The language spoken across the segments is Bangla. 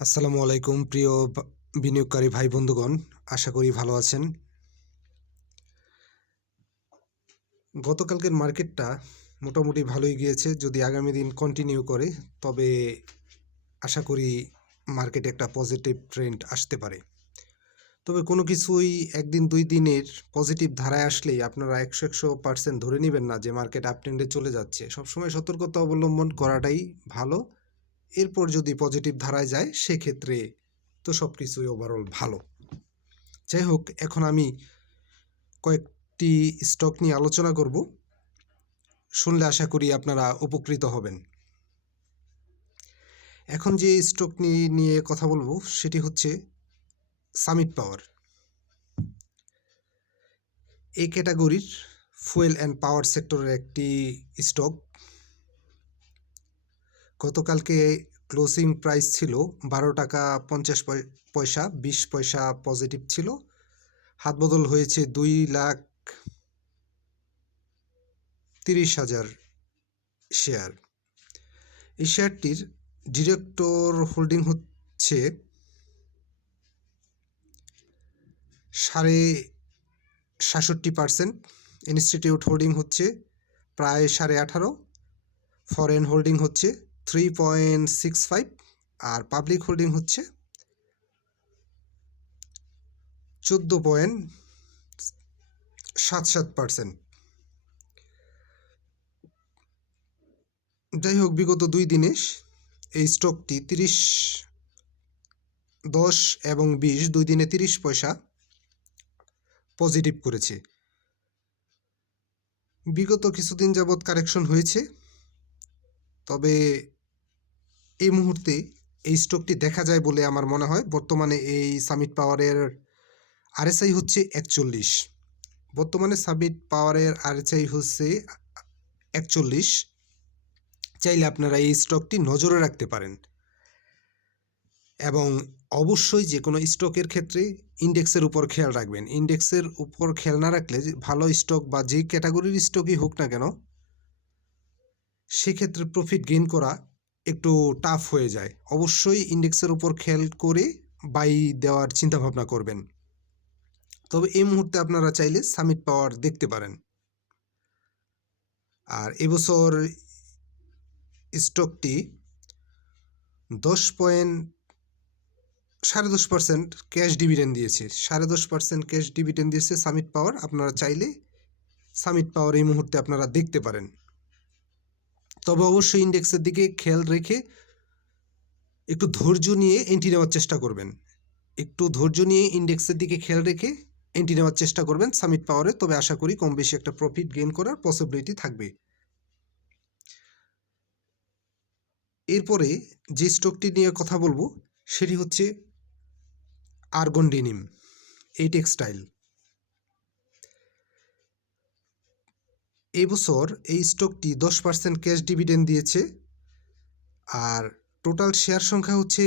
আসসালামু আলাইকুম প্রিয় বিনিয়োগকারী ভাই বন্ধুগণ, আশা করি ভালো আছেন। গতকালকের মার্কেটটা মোটামুটি ভালোই গিয়েছে। যদি আগামী দিন কন্টিনিউ করে তবে আশা করি মার্কেটে একটা পজিটিভ ট্রেন্ড আসতে পারে। তবে কোনো কিছুই একদিন দুই দিনের পজিটিভ ধারায় আসলেই আপনারা 100% ধরে নেবেন না যে মার্কেট আপট্রেন্ডে চলে যাচ্ছে। সবসময় সতর্কতা অবলম্বন করাটাই ভালো। এরপর যদি পজিটিভ ধারায় যায় সেক্ষেত্রে তো সব কিছুই ওভারঅল ভালো। যাই হোক, এখন আমি কয়েকটি স্টক নিয়ে আলোচনা করব। শুনলে আশা করি আপনারা উপকৃত হবেন। এখন যে স্টক নিয়ে কথা বলবো সেটি হচ্ছে সামিট পাওয়ার। এই ক্যাটাগরির ফুয়েল অ্যান্ড পাওয়ার সেক্টরের একটি স্টক। গতকালকে ক্লোজিং প্রাইস ছিল 12 টাকা 50 পয়সা, 20 পয়সা পজিটিভ ছিল। হাত বদল হয়েছে 2,30,000 শেয়ার। এই শেয়ারটির ডিরেক্টর হোল্ডিং হচ্ছে 67.5%, ইনস্টিটিউট হোল্ডিং হচ্ছে প্রায় 18.5%, ফরেন হোল্ডিং হচ্ছে 3.65, আর পাবলিক হোল্ডিং হচ্ছে 14.77%। যাই হোক, বিগত 2 দিনে এই স্টকটি 30, 10 এবং 20 দুই দিনে 30 পয়সা পজিটিভ করেছে। বিগত কিছুদিন যাবৎ কারেকশন হয়েছে, তবে এই মুহূর্তে এই স্টকটি দেখা যায় বলে আমার মনে হয়। বর্তমানে এই সামিট পাওয়ারের আরএসআই হচ্ছে 41। বর্তমানে সামিট পাওয়ারের আরএসআই হচ্ছে 41। চাইলে আপনারা এই স্টকটি নজরে রাখতে পারেন। এবং অবশ্যই যে কোনো স্টকের ক্ষেত্রে ইন্ডেক্সের উপর খেয়াল রাখবেন। ইন্ডেক্সের উপর খেয়াল না রাখলে ভালো স্টক বা যে ক্যাটাগরির স্টকই হোক না কেন, সেক্ষেত্রে প্রফিট গেইন করা একটু টাফ হয়ে যায়। অবশ্যই ইন্ডেক্সের উপর খেয়াল করে বাই দেওয়ার চিন্তাভাবনা করবেন। তবে এই মুহূর্তে আপনারা চাইলে সামিট পাওয়ার দেখতে পারেন। আর এবছর স্টকটি 10.10% ক্যাশ ডিভিডেন্ড দিয়েছে। 10.5% ক্যাশ ডিভিডেন্ড দিয়েছে সামিট পাওয়ার। আপনারা চাইলে সামিট পাওয়ার এই মুহূর্তে আপনারা দেখতে পারেন। তবে অবশ্যই ইন্ডেক্সের দিকে খেয়াল রেখে একটু ধৈর্য নিয়ে এন্ট্রি নেওয়ার চেষ্টা করবেন। একটু ধৈর্য নিয়ে ইন্ডেক্সের দিকে খেয়াল রেখে এন্ট্রি নেওয়ার চেষ্টা করবেন সামিট পাওয়ারে। তবে আশা করি কম বেশি একটা প্রফিট গেইন করার পসিবিলিটি থাকবে। এরপরে যে স্টকটি নিয়ে কথা বলবো সেটি হচ্ছে আর্গন ডেনিম, এই টেক্সটাইল। এই বছর এই স্টকটি 10% ক্যাশ ডিভিডেন্ড দিয়েছে। আর টোটাল শেয়ার সংখ্যা হচ্ছে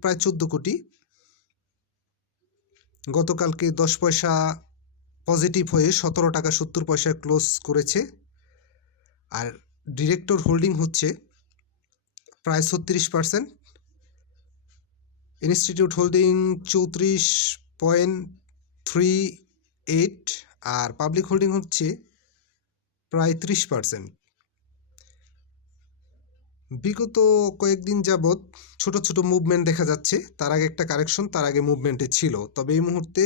প্রায় 14 কোটি। গতকালকে 10 পয়সা পজিটিভ হয়ে 17 টাকা 70 পয়সায় ক্লোজ করেছে। আর ডিরেক্টর হোল্ডিং হচ্ছে প্রায় 36%, ইনস্টিটিউট হোল্ডিং 34.38, আর পাবলিক হোল্ডিং হচ্ছে প্রায় 30%। বিগত কয়েকদিন যাবৎ ছোট ছোট মুভমেন্ট দেখা যাচ্ছে। তার আগে একটা কারেকশন, তার আগে মুভমেন্টে ছিল। তবে এই মুহূর্তে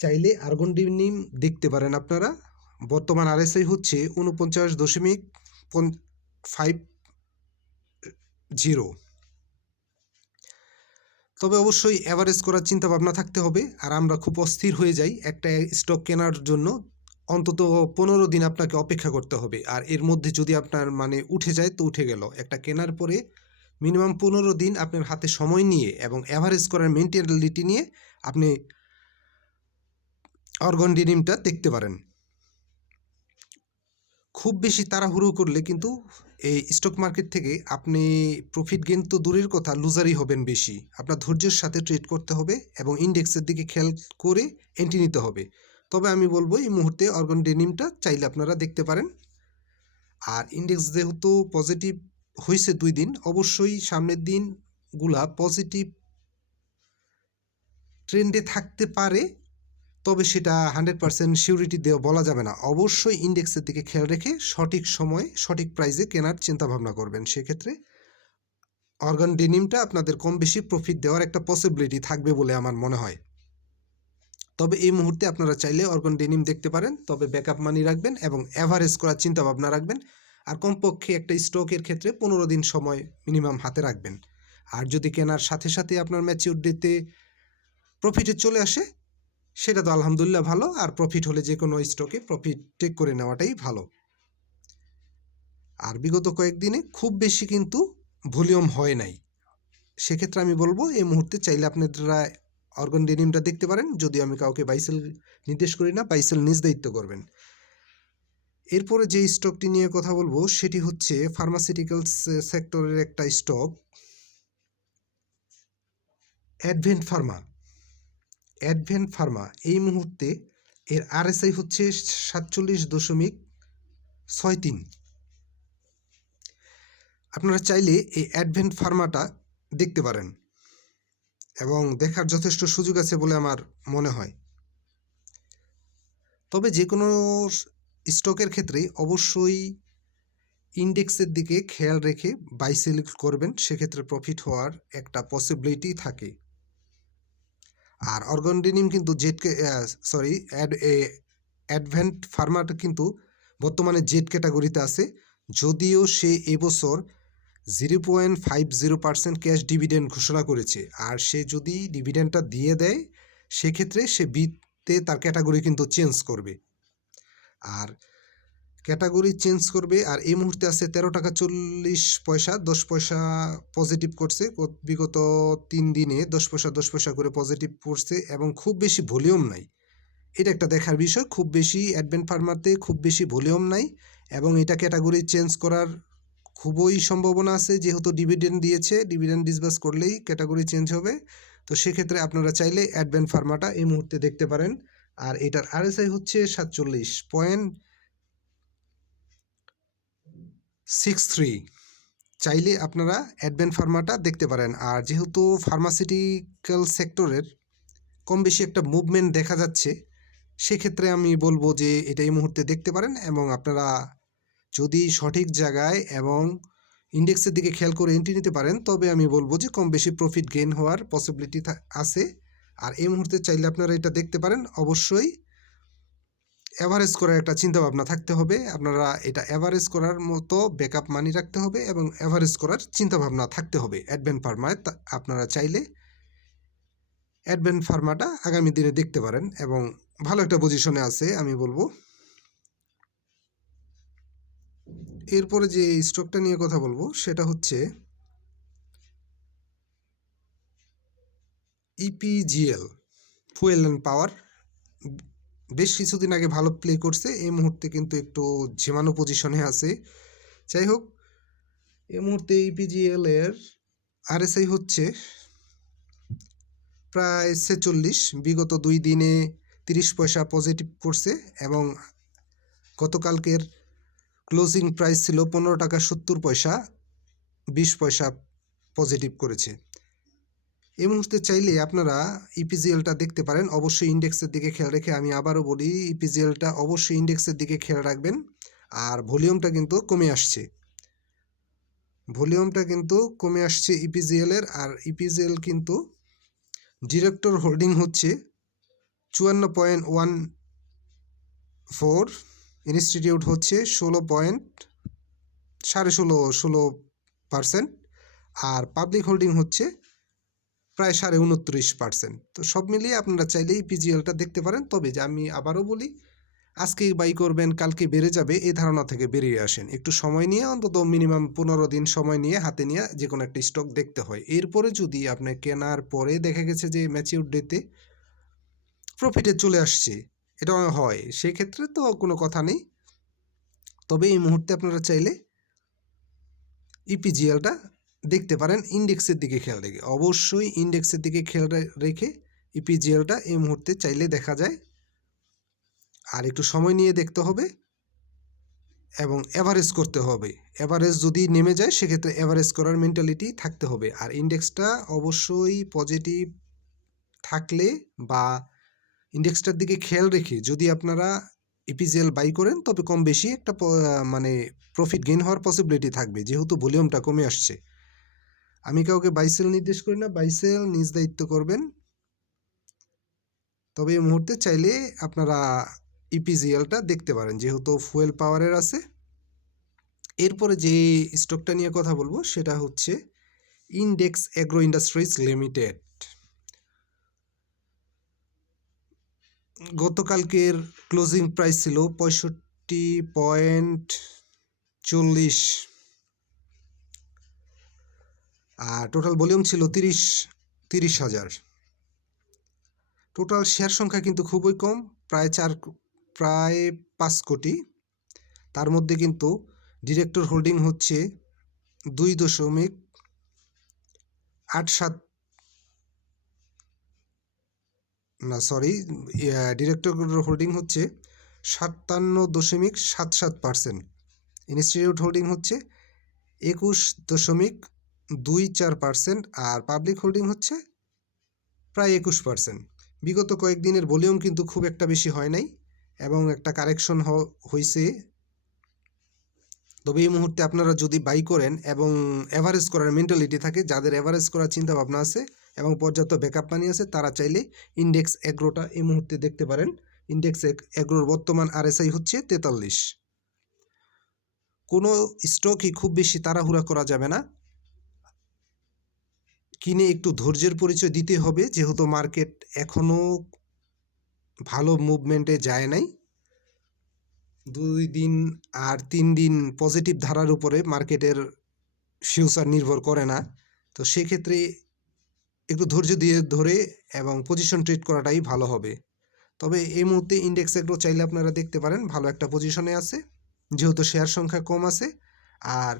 চাইলে আর্গন ডেনিম দেখতে পারেন আপনারা। বর্তমান আরএসআই হচ্ছে 49.50। তবে অবশ্যই অ্যাভারেজ করার চিন্তা ভাবনা থাকতে হবে। আর আমরা খুব অস্থির হয়ে যাই একটা স্টক কেনার জন্য। অন্তত 15 দিন আপনাকে অপেক্ষা করতে হবে। আর এর মধ্যে যদি আপনার উঠে যায় তো উঠে গেল। একটা কেনার পরে মিনিমাম 15 দিন আপনার হাতে সময় নিয়ে এবং অ্যাভারেজ করার মেন্টালিটি নিয়ে আপনি আর্গন ডেনিমটা দেখতে পারেন। খুব বেশি তাড়াহুড়ো করলে কিন্তু এই স্টক মার্কেট থেকে আপনি প্রফিট গেইন তো দূরের কথা, লুজারই হবেন বেশি। আপনার ধৈর্যের সাথে ট্রেড করতে হবে এবং ইন্ডেক্সের দিকে খেয়াল করে এন্ট্রি নিতে হবে। তবে আমি বলবো এই মুহূর্তে আর্গন ডেনিমটা চাইলে আপনারা দেখতে পারেন। আর ইন্ডেক্স যেহেতু পজিটিভ হয়েছে 2 দিন, অবশ্যই সামনের দিন স্টকগুলা পজিটিভ ট্রেন্ডে থাকতে পারে, তবে সেটা 100% সিউরিটি দেওয়া বলা যাবে না। অবশ্যই ইন্ডেক্সের দিকে খেয়াল রেখে সঠিক সময়ে সঠিক প্রাইসে কেনার চিন্তা ভাবনা করবেন। সেক্ষেত্রে অর্গান ডেনিমটা আপনাদের কম বেশি প্রফিট দেওয়ার একটা পসিবিলিটি থাকবে বলে আমার মনে হয়। তবে এই মুহূর্তে আপনারা চাইলে অর্গান ডেনিম দেখতে পারেন, তবে ব্যাকআপ মানি রাখবেন এবং অ্যাভারেজ করার চিন্তা ভাবনা রাখবেন। আর কমপক্ষে একটা স্টকের ক্ষেত্রে 15 দিন সময় মিনিমাম হাতে রাখবেন। আর যদি কেনার সাথে সাথে আপনার ম্যাচিউর ডেতে প্রফিটে চলে আসে, সেটা তো আলহামদুলিল্লাহ ভালো। আর প্রফিট হলে যে কোনো স্টকে প্রফিট টেক করে নেওয়াটাই ভালো। আর বিগত কয়েকদিনে খুব বেশি কিন্তু ভলিউম হয় নাই। সেক্ষেত্রে আমি বলবো এই মুহূর্তে চাইলে আপনারা অর্গান ডেনিমটা দেখতে পারেন। যদি আমি কাউকে বাইসেল নির্দেশ করি না, বাইসেল নিজ দায়িত্ব করবেন। এরপরে যে স্টকটি নিয়ে কথা বলবো সেটি হচ্ছে ফার্মাসিউটিক্যালস সেক্টরের একটা stock, advent Pharma. Advent Pharma এই মুহূর্তে এর আরএসআই হচ্ছে 47.63। আপনারা চাইলে এই অ্যাডভেন্ট ফার্মাটা দেখতে পারেন এবং দেখার যথেষ্ট সুযোগ আছে বলে আমার মনে হয়। তবে যে কোনো স্টকের ক্ষেত্রে অবশ্যই ইন্ডেক্সের দিকে খেয়াল রেখে বাই সেল করবেন, সেক্ষেত্রে প্রফিট হওয়ার একটা পসিবিলিটি থাকে। আর অর্গান ডেনিম কিন্তু অ্যাডভেন্ট ফার্মাটা কিন্তু বর্তমানে জেড ক্যাটাগরিতে আছে, যদিও সে এবছর 0.50% ক্যাশ ডিভিডেন্ড ঘোষণা করেছে। আর সে যদি ডিভিডেন্ডটা দিয়ে দেয়, সেক্ষেত্রে সে বিতে তার ক্যাটাগরি কিন্তু চেঞ্জ করবে। আর ক্যাটাগরি চেঞ্জ করবে। আর এই মুহূর্তে আছে 13 টাকা 40 পয়সা, 10 পয়সা পজিটিভ করছে। বিগত 3 দিনে 10 পয়সা 10 পয়সা করে পজিটিভ করছে এবং খুব বেশি ভলিউম নাই। এটা একটা দেখার বিষয়। খুব বেশি অ্যাডভেন্ট ফার্মাতে খুব বেশি ভলিউম নাই এবং এটা ক্যাটাগরি চেঞ্জ করার খুবই সম্ভাবনা আছে, যেহেতু ডিভিডেন্ড দিয়েছে। ডিভিডেন্ড ডিসবার্স করলেই ক্যাটাগরি চেঞ্জ হবে। তো সেক্ষেত্রে আপনারা চাইলে অ্যাডভেন্ট ফার্মাটা এই মুহূর্তে দেখতে পারেন। আর এটার আরএসআই হচ্ছে 47.63। চাইলে আপনারা অ্যাডভেন্ট ফার্মাটা দেখতে পারেন। আর যেহেতু ফার্মাসিউটিক্যাল সেক্টরের কম বেশি একটা মুভমেন্ট দেখা যাচ্ছে, সেক্ষেত্রে আমি বলবো যে এটা এই মুহূর্তে দেখতে পারেন। এবং আপনারা যদি সঠিক জায়গায় এবং ইন্ডেক্সের দিকে খেয়াল করে এন্ট্রি নিতে পারেন, তবে আমি বলবো যে কম বেশি প্রফিট গেইন হওয়ার পসিবিলিটি আছে। আর এই মুহূর্তে চাইলে আপনারা এটা দেখতে পারেন। অবশ্যই অ্যাভারেজ করার একটা চিন্তাভাবনা থাকতে হবে। আপনারা এটা অ্যাভারেজ করার মতো ব্যাকআপ মানি রাখতে হবে এবং অ্যাভারেজ করার চিন্তাভাবনা থাকতে হবে। অ্যাডভেন্ট ফার্মায় আপনারা চাইলে অ্যাডভেন্ট ফার্মাটা আগামী দিনে দেখতে পারেন এবং ভালো একটা পজিশনে আছে আমি বলবো। এরপরে যে স্টকটা নিয়ে কথা বলবো সেটা হচ্ছে ইপিজিএল, ফুয়েল অ্যান্ড পাওয়ার। বেশ কিছুদিন আগে ভালো প্লে করছে, এই মুহূর্তে কিন্তু একটু ঝিমানো পজিশনে আছে। যাই হোক, এই মুহূর্তে ইপিজিএল এর আরএসআই হচ্ছে প্রায় 46। বিগত 2 দিনে 30 পয়সা পজিটিভ করছে এবং গতকালকের ক্লোজিং প্রাইস ছিল 15 টাকা 70 পয়সা, 20 পয়সা পজিটিভ করেছে। এই মুহূর্তে চাইলে আপনারা ইপিজিএলটা দেখতে পারেন। অবশ্যই ইন্ডেক্সের দিকে খেয়াল রেখে, আমি আবারও বলি ইপিজিএলটা অবশ্যই ইন্ডেক্সের দিকে খেয়াল রাখবেন। আর ভলিউমটা কিন্তু কমে আসছে, ইপিজিএল এর। আর ইপিজিএল কিন্তু ডিরেক্টর হোল্ডিং হচ্ছে 54.14, ইনস্টিটিউট হচ্ছে 16% আর পাবলিক হোল্ডিং হচ্ছে প্রায় 29.5%। তো সব মিলিয়ে আপনারা চাইলে ইপিজিএলটা দেখতে পারেন। তবে যে আমি আবারও বলি, আজকে বাই করবেন কালকে বেড়ে যাবে এই ধারণা থেকে বেরিয়ে আসেন। একটু সময় নিয়ে, অন্তত মিনিমাম 15 দিন সময় নিয়ে হাতে নিয়ে যে কোনো একটা স্টক দেখতে হয়। এরপরে যদি আপনি কেনার পরে দেখা গেছে যে ম্যাচিউর ডেতে প্রফিটে চলে আসছে, এটা হয়, সেক্ষেত্রে তো কোনো কথা নেই। তবে এই মুহূর্তে আপনারা চাইলে ইপিজিএলটা দেখতে পারেন ইন্ডেক্সের দিকে খেয়াল রেখে। অবশ্যই ইন্ডেক্সের দিকে খেয়াল রেখে ইপিজিএলটা এই মুহূর্তে চাইলে দেখা যায়। আর একটু সময় নিয়ে দেখতে হবে এবং অ্যাভারেজ করতে হবে। অ্যাভারেজ যদি নেমে যায় সেক্ষেত্রে অ্যাভারেজ করার মেন্টালিটি থাকতে হবে। আর ইন্ডেক্সটা অবশ্যই পজিটিভ থাকলে বা ইন্ডেক্সটার দিকে খেয়াল রেখে যদি আপনারা ইপিজিএল বাই করেন তবে কম বেশি একটা মানে প্রফিট গেইন হওয়ার পসিবিলিটি থাকবে, যেহেতু ভলিউমটা কমে আসছে। আমি কাউকে বাই সেল নির্দেশ করি না, বাই সেল নিজ দায়িত্ব করবেন। তবে এই মুহূর্তে চাইলে আপনারা ইপিজিএলটা দেখতে পারেন, যেহেতু ফুয়েল পাওয়ারের আছে। এরপরে যে স্টকটা নিয়ে কথা বলবো সেটা হচ্ছে ইন্ডেক্স এগ্রো ইন্ডাস্ট্রিজ লিমিটেড। গতকালকের ক্লোজিং প্রাইস ছিল 65.40 আর টোটাল ভলিউম ছিল 30,000। টোটাল শেয়ার সংখ্যা কিন্তু খুবই কম, প্রায় 5 কোটি। তার মধ্যে কিন্তু ডিরেক্টর হোল্ডিং হচ্ছে 2.87 না সরি ডিরেক্টর হোল্ডিং হচ্ছে 57.77%। ইনস্টিটিউট হোল্ডিং হচ্ছে 21.24%। আর পাবলিক হোল্ডিং হচ্ছে প্রায় 21%। বিগত কয়েকদিনের ভলিউম কিন্তু খুব একটা বেশি হয় নাই এবং একটা কারেকশন হয়েছে। তবে এই মুহূর্তে আপনারা যদি বাই করেন এবং অ্যাভারেজ করার মেন্টালিটি থাকে, যাদের অ্যাভারেজ করার চিন্তা ভাবনা আছে এবং পর্যাপ্ত ব্যাকআপ মানি আছে, তারা চাইলে ইন্ডেক্স এগ্রোটা এই মুহূর্তে দেখতে পারেন। ইন্ডেক্স এগ্রোর বর্তমান আরএসআই হচ্ছে 43। কোনো স্টকই খুব বেশি তাড়াহুড়া করা যাবে না, কিনে একটু ধৈর্যের পরিচয় দিতে হবে, যেহেতু মার্কেট এখনও ভালো মুভমেন্টে যায় নাই। 2 দিন আর 3 দিন পজিটিভ ধারার উপরে মার্কেটের ফিউচার নির্ভর করে না। তো সেক্ষেত্রে একটু ধৈর্য দিয়ে ধরে এবং পজিশন ট্রেড করাটাই ভালো হবে। তবে এই মুহূর্তে ইন্ডেক্স এগ্রো চাইলে আপনারা দেখতে পারেন, ভালো একটা পজিশনে আছে, যেহেতু শেয়ার সংখ্যা কম আছে আর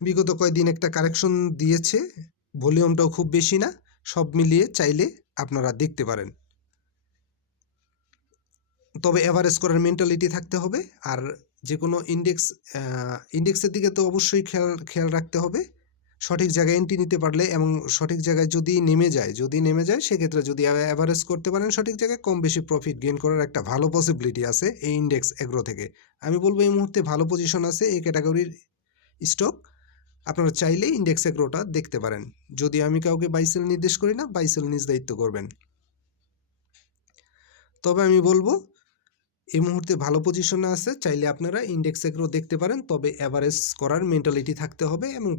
বিগত কয়েকদিন একটা কারেকশন দিয়েছে, ভলিউমটাও খুব বেশি না। সব মিলিয়ে চাইলে আপনারা দেখতে পারেন, তবে অ্যাভারেজ করার মেন্টালিটি থাকতে হবে। আর যে কোনো ইন্ডেক্সের দিকে তো অবশ্যই খেয়াল রাখতে হবে, সঠিক জায়গায় এন্ট্রি নিতে পারলে এবং সঠিক জায়গায় যদি নেমে যায় সেক্ষেত্রে যদি অ্যাভারেজ করতে পারেন সঠিক জায়গায়, কম বেশি প্রফিট গেইন করার একটা ভালো পসিবিলিটি আছে এই ইন্ডেক্স এগ্রো থেকে। আমি বলবো এই মুহূর্তে ভালো পজিশন আছে এই ক্যাটাগরির স্টক, আপনারা চাইলে ইন্ডেক্স এগ্রোটা দেখতে পারেন। যদি আমি কাউকে বাই সেল নির্দেশ করি না, বাই সেল নিজ দায়িত্ব করবেন। তবে আমি বলবো এই মুহূর্তে ভালো পজিশনে আছে, চাইলে আপনারা ইন্ডেক্স এগ্রো দেখতে পারেন। তবে অ্যাভারেজ করার মেন্টালিটি থাকতে হবে এবং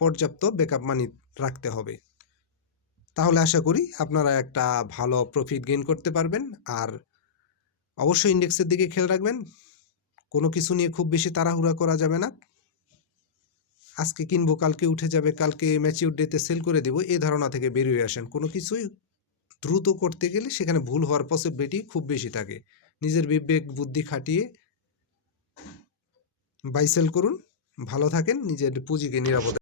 পর্যাপ্ত ব্যাকআপ মানি রাখতে হবে। তাহলে আশা করি আপনারা একটা ভালো প্রফিট গেইন করতে পারবেন। আর অবশ্যই ইন্ডেক্সের দিকে খেয়াল রাখবেন, কোনো কিছু নিয়ে খুব বেশি তাড়াহুড়া করা যাবে না। আজকে কিনবো কালকে উঠে যাবে, কালকে ম্যাচিউর ডেতে সেল করে দেবো, এই ধারণা থেকে বেরিয়ে আসেন। কোনো কিছুই দ্রুত করতে গেলে সেখানে ভুল হওয়ার পসিবিলিটি খুব বেশি থাকে। নিজের বিবেক বুদ্ধি খাটিয়ে বাই সেল করুন, ভালো থাকেন, নিজের পুঁজিকে নিরাপদে